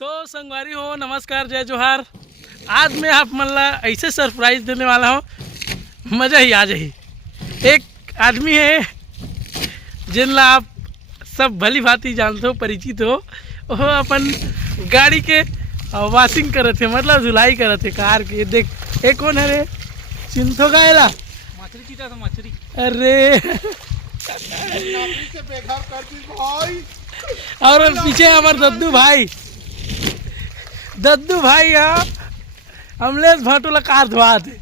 तो संगवारी हो, नमस्कार, जय जोहार। आज मैं आप मन ला ऐसे सरप्राइज देने वाला हूँ, मज़ा ही आ जाही। एक आदमी है जिनला आप सब भली भांति जानते हो, परिचित हो। वो अपन गाड़ी के वॉशिंग करते, मतलब धुलाई करते कार के। देख ये कौन है रे? चिंतो गायला मछली चीटा था मछली। अरे से बेघर कर दी भाई। और पीछे हमारे दद्दू भाई यहाँ अमलेश भाटोला कार धोआते।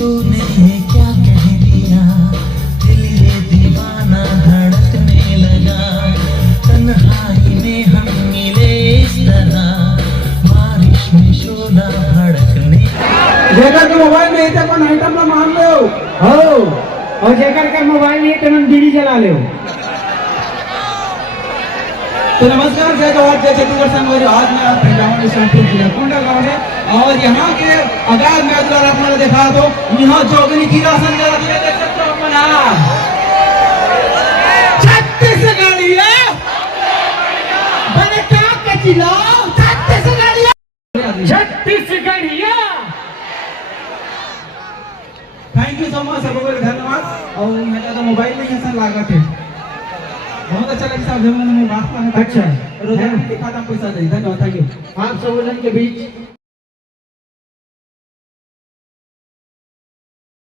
तूने क्या कह दिया, दिल ये दीवाना धड़कने लगा। तन्हाई में हम मिले इस तरह, बारिश में शोला भड़कने। जेकर के मोबाइल में इतना अपन आइटम ला मान लो हो, और जेकर के मोबाइल में इतना बीड़ी जला ले। तो नमस्कार, जय जोहार, जय छत्तीसगढ़ संगवारी। आज मैं आप पहलावन शांति जिला कोंडा गाँव है, और यहाँ के अगार में अगर आप मैंने देखा तो यहाँ जोगनी की राशन देख सकते हो अपना 36 बने क्या कचिला 36 गाड़ियाँ। थैंक यू सो मच, सबको धन्यवाद। और मेरा तो मोबाइल में ऐसा लागत है, बहुत अच्छा लगा साहब। जब मैंने बात किया, अच्छा रोजाना दिखाता पैसा दे। धन्यवाद, थैंक यू। आप सब के बीच